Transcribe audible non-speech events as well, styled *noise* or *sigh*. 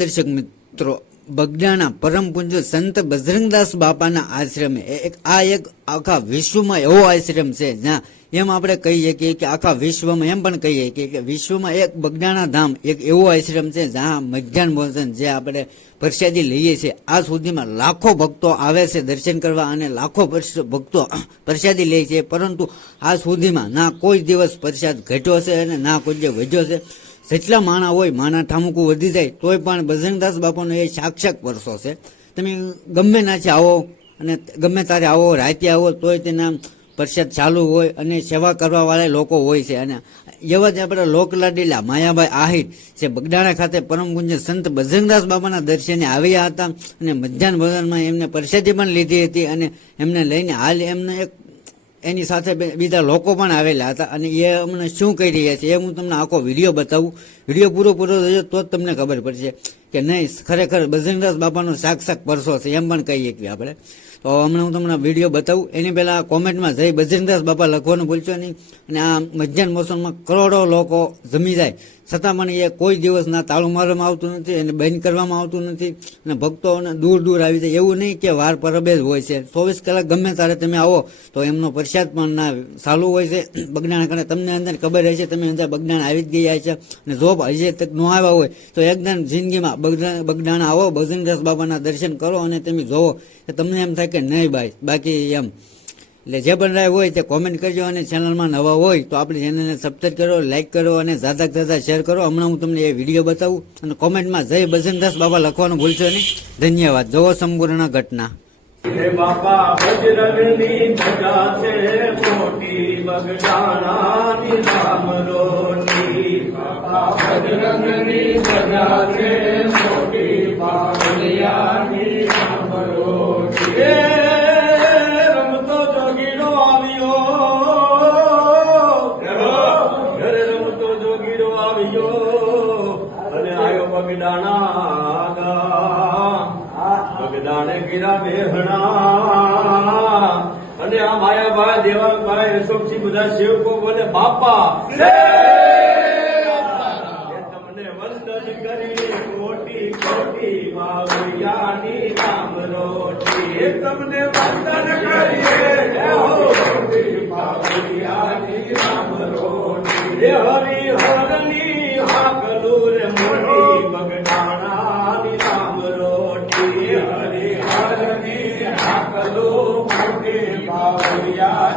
દર્શક મિત્રો, બગડાના પરમ પૂજ્ય સંત બજરંગદાસ બાપાના આશ્રમે. એક, આ એક આખા વિશ્વમાં એવો આશ્રમ છે, જ્યાં એમ આપણે કહીએ કે કે આખા વિશ્વમાં એમ પણ કહીએ કે કે વિશ્વમાં એક બગડાના ધામ, એક એવો આશ્રમ છે, જ્યાં મધ્યાહન ભોજન જે આપણે પ્રસાદી લઈએ છીએ. આ સુધીમાં લાખો ભક્તો આવે છે દર્શન કરવા અને લાખો ભક્તો *coughs* પ્રસાદી લે છે. પરંતુ આ સુધીમાં ના કોઈ દિવસ પ્રસાદ ઘટ્યો છે અને ના કોઈ દિવસ વધ્યો છે. જેટલા માણા હોય, માણા ઠામુકું વધી જાય, તોય પણ બજરંગદાસ બાપાનો એ સાક્ષક વર્ષો છે. તમે ગમે નાચે આવો અને ગમે તારે આવો, રાતે આવો, તોય તેના પ્રસાદ ચાલુ હોય અને સેવા કરવાવાળા લોકો હોય છે. અને એવા જ આપણે લોકલાડીલા માયાભાઈ આહિર જે બગડાણા ખાતે પરમગુંજ સંત બજરંગદાસ બાબાના દર્શને આવ્યા હતા અને મધ્યાહન ભોજનમાં એમને પ્રસાદી પણ લીધી હતી અને એમને લઈને હાલ એમને એક એની સાથે બીજા લોકો પણ આવેલા હતા. અને એ અમને શું કહી રહ્યા છે એ હું તમને આખો વીડિયો બતાવું. વીડિયો પૂરો પૂરો થયો તો જ તમને ખબર પડશે કે નહીં, ખરેખર બજરંગદાસ બાપાનો સાક્ષાત પરસો છે, એમ પણ કહીએ કે આપણે. તો હમણાં હું તમને વીડિયો બતાવું. એની પહેલાં કોમેન્ટમાં જઈ બજરંગદાસ બાપા લખવાનું ભૂલશો નહીં. અને આ મધ્યાહન મોસમમાં કરોડો લોકો જમી જાય. છતાં પણ એ કોઈ દિવસના તાળું મારવામાં આવતું નથી અને બંધ કરવામાં આવતું નથી. અને ભક્તોને દૂર દૂર આવી જાય. એવું નહીં કે વાર પરબે જ હોય છે. ચોવીસ કલાક ગમે ત્યારે તમે આવો તો એમનો પ્રસાદ પણ ના ચાલુ હોય છે. *clears throat* બગડાણા કારણે તમને અંદર ખબર હશે તમે અંદર બગડાણા આવી જ ગયા છે. અને જો હજી તક ન આવ્યા હોય તો એકદમ જિંદગીમાં બગડા, બગડાણા આવો ભજનદાસ બાબાના દર્શન કરો અને તમે જોવો. તમને એમ થાય કે નહીં ભાઈ? બાકી એમ, એટલે જે પણ રાય હોય તે કોમેન્ટ કરજો અને ચેનલમાં નવા હોય તો આપણી ચેનલને સબસ્ક્રાઈબ કરો લાઇક કરો અને જાદા જાદા શેર કરો. હમણાં હું તમને એ વીડિયો બતાવું અને કોમેન્ટમાં જય બસનદાસ બાબા લખવાનું ભૂલશો નહીં. ધન્યવાદ. જવો સંપૂર્ણ ઘટના. હે બાપા બજરંગની ધજા છે મોટી બગડાના રામ રોટી બાપા બજરંગની ધજા છે બગડાણા ગીરા બેહણા. અને આ માયાભાઈ દેવાભાઈ અશોકસિંહ બધા સેવકો બોલે બાપા તમને વંદન કરી મોટી મોટી માવૈયાની નામ રોટી. તમને વંદન કરીએ. માવૈયાની નામ રોટી. હરી હરિ Hallelujah.